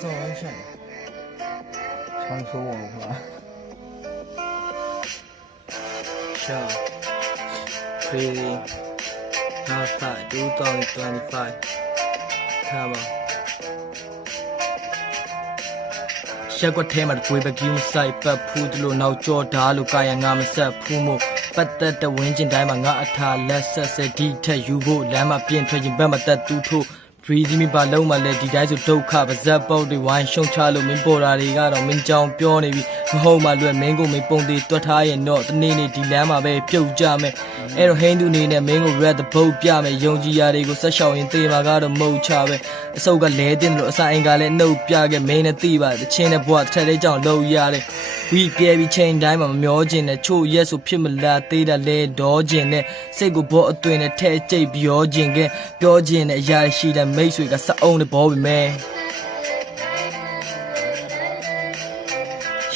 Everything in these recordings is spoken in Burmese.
上唱出我吧。Show pretty outside 2025 Come on ရှက်ကွက်ထဲမှာတပွေပဲကီးမဆိုင်ပတ်ဖူးတလို့နောက်ကြောဓာတ်လို့ကာယငါမဆက်ဖူးမို့ပတ်သက်တဲ့ဝင်းကျင်တိုင်းမှာငါအထာလက်ဆက်စဒီထက်ယူဖို့လမ်းမှာပြင်ထွက်ရင်ဘက်မှာတက်တူးထို့ breezy မပါလုံးမလဲဒီတိုင်းဆိုဒုက္ခပါဇက်ပုတ်တွေဝိုင်းရှုံချလို့မင်းပေါ်တာတွေကတော့မင်းကြောင်ပြောနေပြီမဟုတ်မှလွယ်မင်းကိုမင်းပုံသေးတွတ်ထားရင်တော့တနေ့နေ့ဒီလမ်းမှာပဲပြုတ်ကြမယ်အဲ့တော့ဟိန်းသူနေနဲ့မင်းကို red the boat ပြမယ်ယုံကြည်ရာတွေကိုဆက်ရှောင်ရင်သေမှာကတော့မဟုတ်ချပဲအစုပ်ကလဲတင်လို့အစာအိမ်ကလည်းနှုတ်ပြခဲ့မင်းနဲ့သိပါတချင်းနဲ့ဘွားတစ်ထက်လေးကြောင်လုံးရတယ်ဝီပြဲပြီးချိန်တိုင်းမှာမမျောကျင်နဲ့ချို့ရက်ဆိုဖြစ်မလားသေးတာလဲဒေါ်ကျင်နဲ့စိတ်ကိုဘောအသွင်နဲ့ထဲကျိတ်ပြောကျင်ခဲ့ပြောကျင်တဲ့အရာရှိတဲ့မိတ်ဆွေကစအုံးနဲ့ဘောပြီမဲ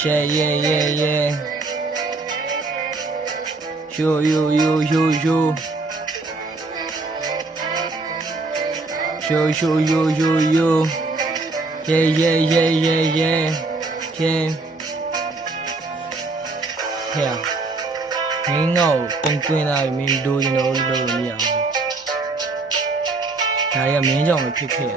yeah yo yo yo yo yo yo yo yo yo yo yeah yeah မင်းတော့ပုံသွင်းတာမင်းတို့ရင်တော့လို့မရဘူးဒါရမင်းကြောင့်မဖြစ်ခဲ့ရ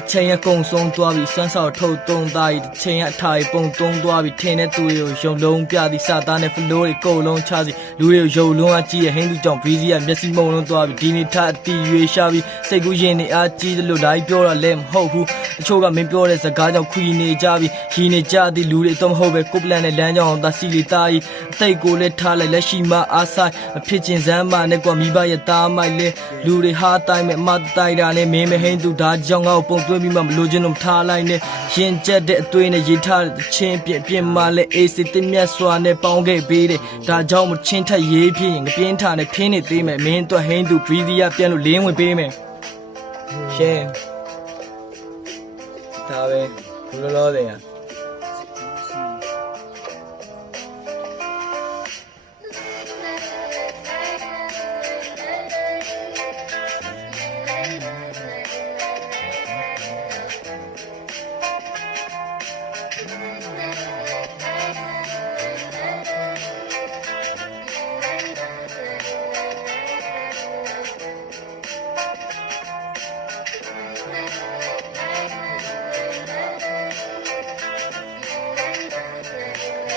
အချိန်ရကုံဆုံးသွားပြီစွမ်းဆောက်ထုတ်သုံးသားကြီးတစ်ချိန်အထာကြီးပုံသုံးသွားပြီထင်းတဲ့သူတွေကိုရုံလုံးပြသည်စသားနဲ့ဖလိုးတွေကုတ်လုံးချစီလူတွေကိုရုံလုံးအကြည့်ရဟင်းသူကြောင့် breezy ကမျက်စိမုံလုံးသွားပြီဒီနေ့ထအတီရွေရှာပြီးစိတ်ကူးရင်နေအားကြီးတယ်လို့ဒါကြီးပြောတာလည်းမဟုတ်ဘူးအချို့ကမင်းပြောတဲ့စကားကြောင့်ခွီနေကြပြီရင်းနေကြသည်လူတွေတော့မဟုတ်ပဲကိုပလန်နဲ့လမ်းကြောင်းသာစီလီသားကြီးအသိကိုလည်းထားလိုက်လက်ရှိမှအားဆိုင်မဖြစ်ချင်စမ်းမနဲ့ကွာမိဘရဲ့သားမိုက်လဲလူတွေဟာတိုင်းမဲ့အမတိုက်တာနဲ့မင်းမဟင်းသူဒါကြောင့်ငါ့ကိုပုံသွင်းပြီးမှမလို့ချင်းတော့ထားလိုက်နဲ့ရင်ကျက်တဲ့အသွေးနဲ့ရေးထားတဲ့ချင်းပြင်းမှလဲအေးစစ်တင်မြတ်စွာနဲ့ပေါင်းခဲ့ပေးတယ်ဒါကြောင့်မချင်းထက်ရေးဖြစ်ရင်ငပြင်းထားနဲ့ခင်းနေသေးမယ်မင်းတော့ဟင်းသူ breezy ရပြန်လို့လင်းဝင်ပေးမယ်ရှင်းဒါပဲဘယ်လိုလုပ်လဲ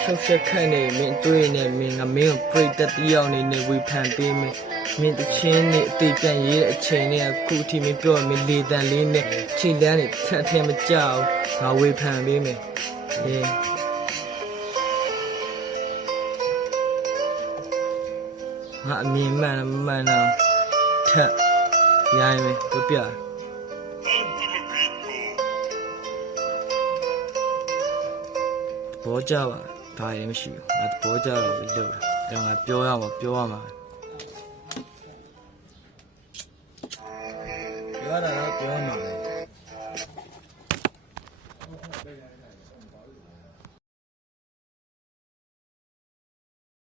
ရှုပ်ရှက်ခန့်နေမင်းတွေ့နေမင်းကမင်းကိုပြိတ်တက်တရားနေနေဝေဖန်ပေးမယ်မင်းတချင်းနေအသေးပြန်ရေးတဲ့အချိန်နဲ့အခုအထိမင်းပြောမင်းလေတန်လေးနဲ့ခြေလမ်းနေထက်ထဲမကြောက်ငါဝေဖန်ပေးမယ်ငါအမြင်မှန်တော့ထက်ရိုင်းမယ်တို့ပြဘောကြပါဒါလည်းမရှိဘူးငါဘောကြတော့လို့အဲ့တော့ငါပြောရမှာပြောတာတော့ပြောမှာ